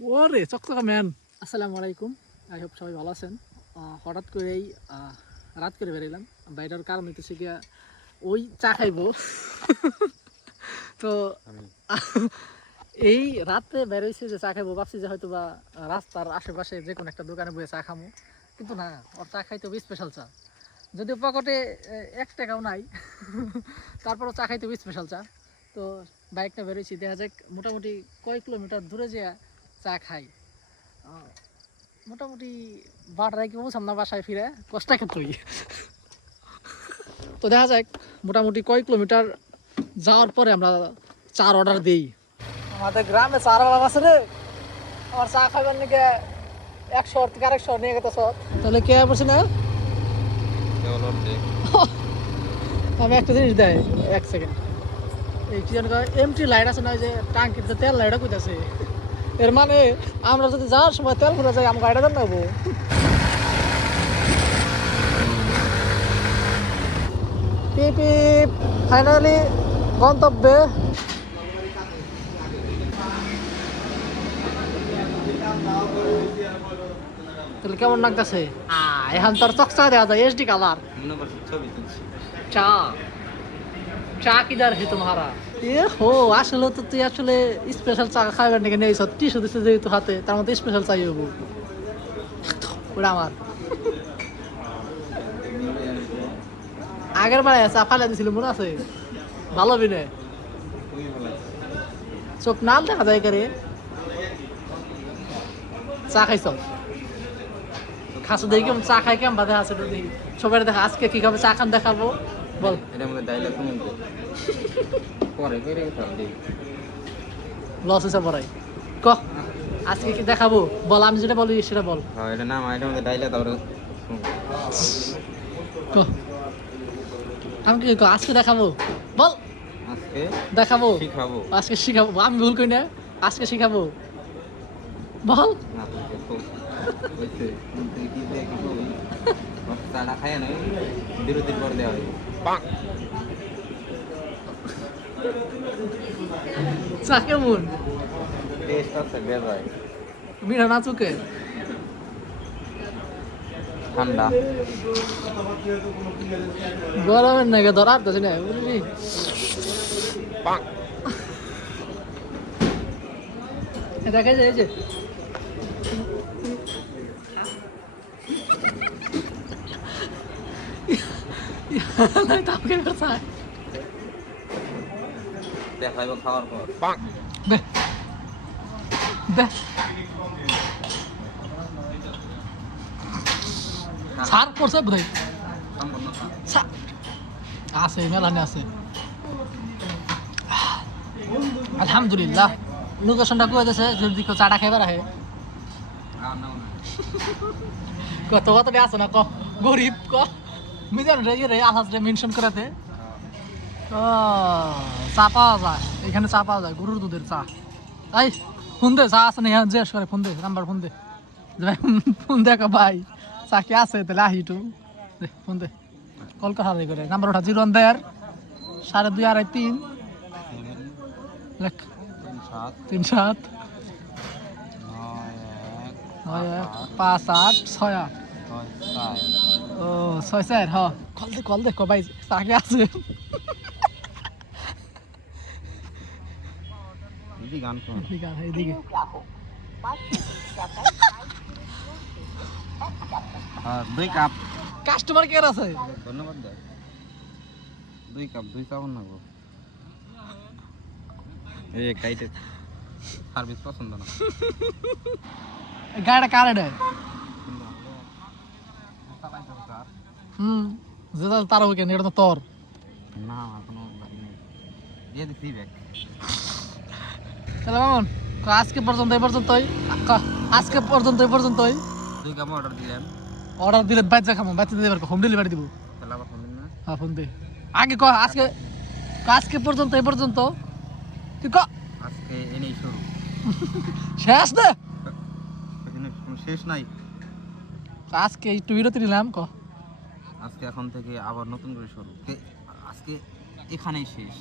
ওরে চকচকা ম্যান। আসসালামু আলাইকুম, আই হোপ সবাই ভালো আছেন। হঠাৎ করেই রাত করে বেরোলাম, বাইরের কারণ হইতেছে গিয়া ওই চা খাইবো। তো এই রাতে বেরোইছে যে চা খাইবো, ভাবছি যে হয়তো বা রাস্তার আশেপাশে যে কোনো একটা দোকানে বসে চা খামো, কিন্তু না, ওর চা খাইতে হবে স্পেশাল চা। যদিও পকেটে 1 টাকাও নাই, তারপরও চা খাইতে হবে স্পেশাল চা। তো বাইকটা বেরোইছি, দেখা যাক মোটামুটি কয়েক কিলোমিটার দূরে যেয়ে চা খাই। মোটামুটি বারোটায় কি পৌঁছাম না বাসায় ফিরে, কষ্ট ক্ষেত্রেই। তো দেখা যাক মোটামুটি কয়েক কিলোমিটার যাওয়ার পরে আমরা চার অর্ডার দিই। আমাদের গ্রামে চার অর্ডার আছে রে, আমার চা খাইবার নাকি 100 থেকে 150 নিয়ে গেছে সব। তাহলে কে বলছি না আমি একটা জিনিস দেয় 1 সেকেন্ড। এই কি জানি এমটি লাইট আছে না, যে টাঙ্কির যে তেল লাইটটা কইতাছে, এর মানে আমরা যদি যাওয়ার সময় তেল ভরে যাই, আমি গাড়িটা দেন নেবো। ফাইনালি গন্তব্যে। তাহলে কেমন লাগতেছে? এখন তোর চকচকা দেওয়া যায়, এইচডি কালার। চা চা কিদার হে তোমারা? এ হো, আসলে তো তুই আসলে স্পেশাল চা খাইবার নাকি নেই, টিস্যু দিচ্ছে যেহেতু হাতে, তার মধ্যে স্পেশাল চাই হবো। ওটা আমার আগের বেলায় চা ফালে দিছিল, মনে আছে? ভালো বিনে চোখ নাল দেখা যায় করে। চা খাইছ? খাসো দেখি চা খাই কেমন বাদে আছে দেখি সবাই দেখা। আজকে কি খাবে? চা খান দেখাবো, বল। লস হয়েছে পড়াই, ক আজকে কি দেখাবো বল, আমি যেটা বলি সেটা বল। ক আমি কি আজকে দেখাবো বল। দেখাবো আজকে শিখাবো, আমি ভুল করি না, আজকে শিখাবো বল। চা কেমন? মিঠা না চুকে? ঠান্ডা গরমের নাকি ধরার তো না বুঝলি। দেখা যায় যে দেখাইব খাওয়ার পর ছাড় পড়ছে বোধ আছে, মেলানে আছে। আলহামদুলিল্লাহ, লোকেশনটা কয়ে দিয়েছে, যদি কেউ চাটা খাইবার আহে। কত কত আছে না ক, গরিব ক মিজান রে রে আলাস রে মেনশন করাতে। চা পাওয়া যায় এখানে, চা পাওয়া যায়, গরুর দুধের চা। এই ফোন দে, চা আছে না হ্যাঁ জিজ্ঞেস করে, ফোন দে, নাম্বার ফোন দে, ভাই ফোন দেখ ভাই, চা কি আছে তাহলে আহি একটু ফোন দে, কল কথা করে নাম্বার ওঠা 01 দেড় 2.5 2.5 লেখ 37 9 1 5 8 6 8। ও 6 4 হ, কল দে ক ভাই চা কি আছে। দুই কাপ কাস্টমার কেয়ার আছে, ধন্যবাদ। 2 কাপ 2 চাউন না গো, এই কাইতে সার্ভিস পছন্দ না। গাড়িটা কার এটা? যেটা তার কেন, এটা তো তোর না, কোনো গাড়ি নেই, দিয়ে দিছি ব্যাগ। তাহলে মামন আজকে পর্যন্ত এই পর্যন্তই, আজকে পর্যন্ত এই পর্যন্তই। 2 কাপ অর্ডার দিলেন, অর্ডার দিলে বাচ্চা খাবো, বাচ্চা দিতে পারবো, হোম ডেলিভারি দিব। তাহলে আবার ফোন দিন না। হ্যাঁ ফোন দে আগে ক, আজকে আজকে পর্যন্ত এই পর্যন্ত তুই ক। আজকে এনেই শুরু, শেষ না, কোনো শেষ নাই। আজকে একটু বিরতি নিলাম ক। আজকে এখন থেকে আবার নতুন করে শুরু, আজকে এখানেই শেষ।